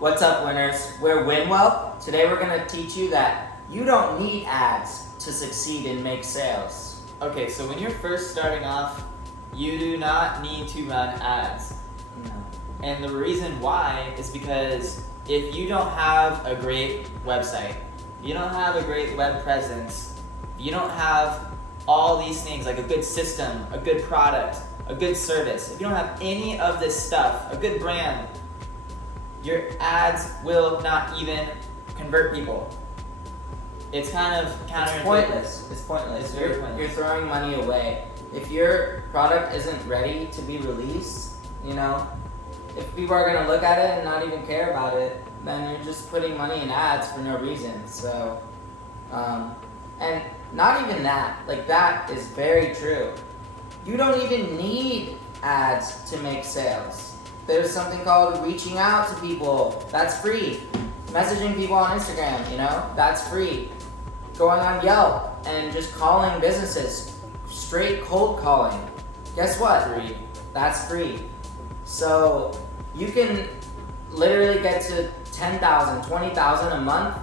What's up, winners? We're Winwell. Today we're going to teach you that you don't need ads to succeed and make sales. Okay, so when you're first starting off, you do not need to run ads. No. And the reason why is because if you don't have a great website, you don't have a great web presence, you don't have all these things like a good system, a good product, a good service, if you don't have any of this stuff, a good brand, your ads will not even convert people. It's kind of counterintuitive. It's pointless. It's pointless. It's very pointless. You're throwing money away. If your product isn't ready to be released, if people are going to look at it and not even care about it, then you're just putting money in ads for no reason. So, and not even that. Like, that is very true. You don't even need ads to make sales. There's something called reaching out to people. That's free. Messaging people on Instagram, that's free. Going on Yelp and just calling businesses, straight cold calling. Guess what? Free. That's free. So you can literally get to 10,000, 20,000 a month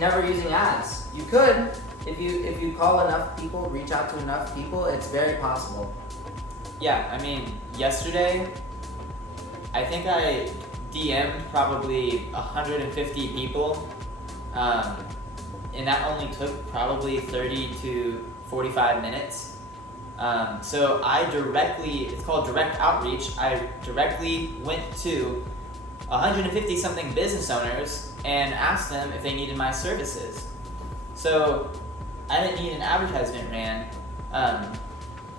never using ads. You could if you call enough people, reach out to enough people. It's very possible. Yeah, I mean, yesterday, I think I DM'd probably 150 people, and that only took probably 30 to 45 minutes. So it's called direct outreach. I directly went to 150 something business owners and asked them if they needed my services. So I didn't need an advertisement ran.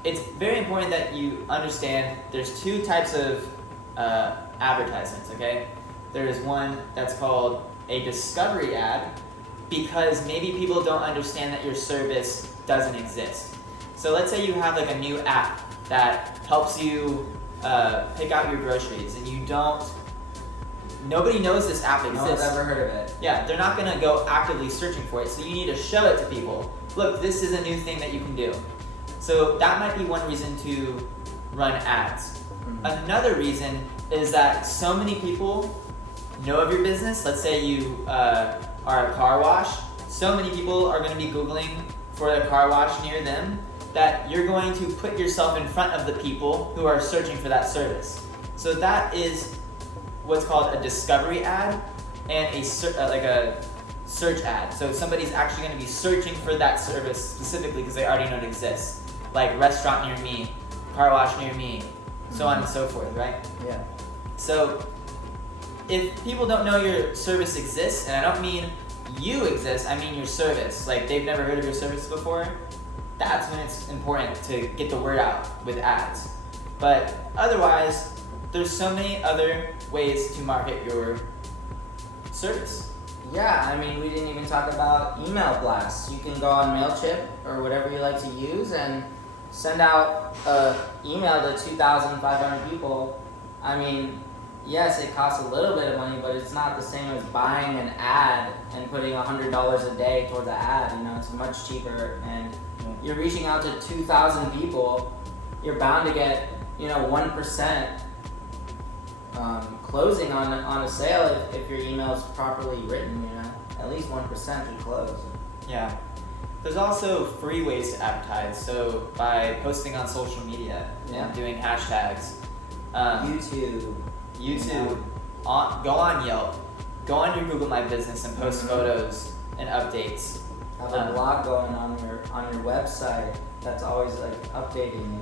It's very important that you understand there's two types of advertisements, okay? There's one that's called a discovery ad because maybe people don't understand that your service doesn't exist. So let's say you have like a new app that helps you pick out your groceries and nobody knows this app exists. No one's ever heard of it. Yeah, they're not gonna go actively searching for it, so you need to show it to people. Look, this is a new thing that you can do. So that might be one reason to run ads. Mm-hmm. Another reason is that so many people know of your business. Let's say you are a car wash. So many people are going to be Googling for a car wash near them that you're going to put yourself in front of the people who are searching for that service. So that is what's called a discovery ad and a search ad. So somebody's actually going to be searching for that service specifically because they already know it exists. Like restaurant near me, car wash near me, so on and so forth, right? Yeah. So if people don't know your service exists, and I don't mean you exist, I mean your service, like they've never heard of your service before, that's when it's important to get the word out with ads. But otherwise, there's so many other ways to market your service. Yeah, I mean, we didn't even talk about email blasts. You can go on MailChimp or whatever you like to use and send out an email to 2,500 people. I mean, yes, it costs a little bit of money, but it's not the same as buying an ad and putting $100 a day towards an ad. It's much cheaper, and you're reaching out to 2,000 people. You're bound to get 1% closing on a sale if your email is properly written. At least 1% should close. Yeah. There's also free ways to advertise. So by posting on social media and doing hashtags. YouTube. Go on Yelp. Go on your Google My Business and post photos and updates. Have a blog going on your website that's always updating.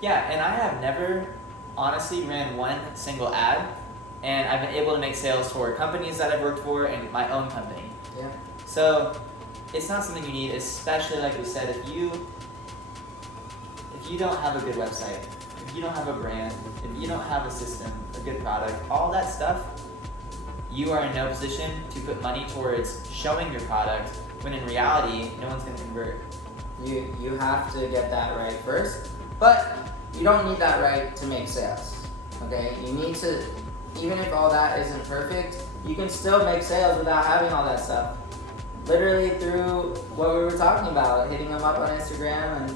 Yeah, and I have never honestly ran one single ad, and I've been able to make sales for companies that I've worked for and my own company. Yeah. So it's not something you need, especially like we said, if you don't have a good website, if you don't have a brand, if you don't have a system, a good product, all that stuff, you are in no position to put money towards showing your product when in reality, no one's going to convert. You have to get that right first, but you don't need that right to make sales, okay? You need to, even if all that isn't perfect, you can still make sales without having all that stuff. Literally through what we were talking about, hitting them up on Instagram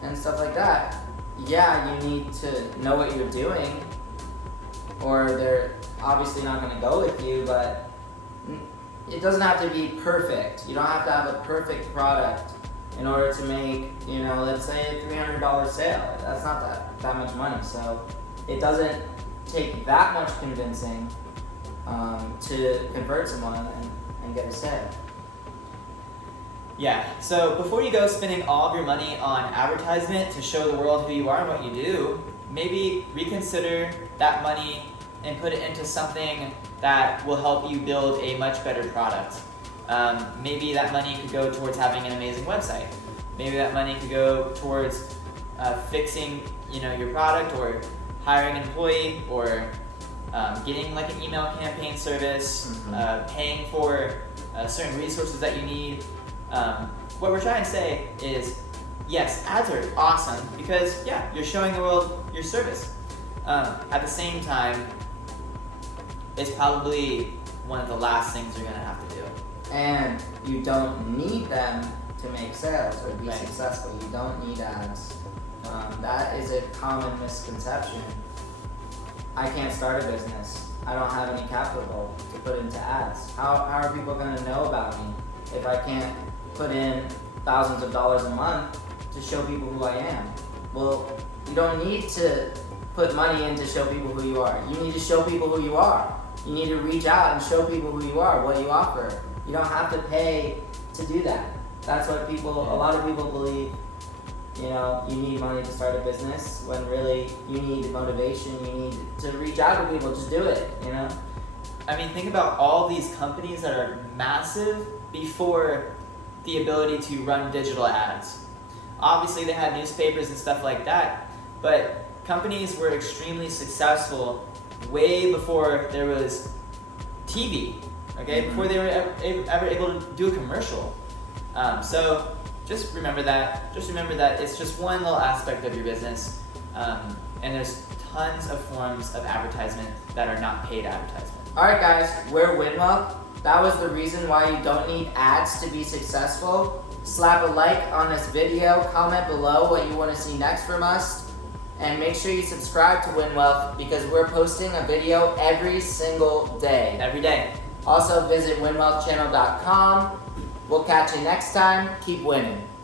and stuff like that. Yeah, you need to know what you're doing, or obviously not going to go with you, but it doesn't have to be perfect. You don't have to have a perfect product in order to make, let's say a $300 sale. That's not that much money. So it doesn't take that much convincing to convert someone and get a sale. Yeah, so before you go spending all of your money on advertisement to show the world who you are and what you do, maybe reconsider that money and put it into something that will help you build a much better product. Maybe that money could go towards having an amazing website. Maybe that money could go towards fixing, your product, or hiring an employee, or getting like an email campaign service, paying for certain resources that you need. What we're trying to say is, yes, ads are awesome because, you're showing the world your service. At the same time, it's probably one of the last things you're going to have to do. And you don't need them to make sales or be Right. successful. You don't need ads. That is a common misconception. I can't start a business. I don't have any capital to put into ads. How are people going to know about me if I can't put in thousands of dollars a month to show people who I am? Well, you don't need to put money in to show people who you are. You need to show people who you are. You need to reach out and show people who you are, what you offer. You don't have to pay to do that. That's what a lot of people believe, you need money to start a business, when really you need motivation, you need to reach out to people, just do it, I mean, think about all these companies that are massive before the ability to run digital ads. Obviously, they had newspapers and stuff like that, but companies were extremely successful way before there was TV, okay? Before they were ever able to do a commercial. So just remember that. Just remember that it's just one little aspect of your business, and there's tons of forms of advertisement that are not paid advertisement. All right, guys, we're Winwell. That was the reason why you don't need ads to be successful. Slap a like on this video, comment below what you want to see next from us, and make sure you subscribe to Winwealth because we're posting a video every single day. Every day. Also visit winwealthchannel.com. We'll catch you next time. Keep winning.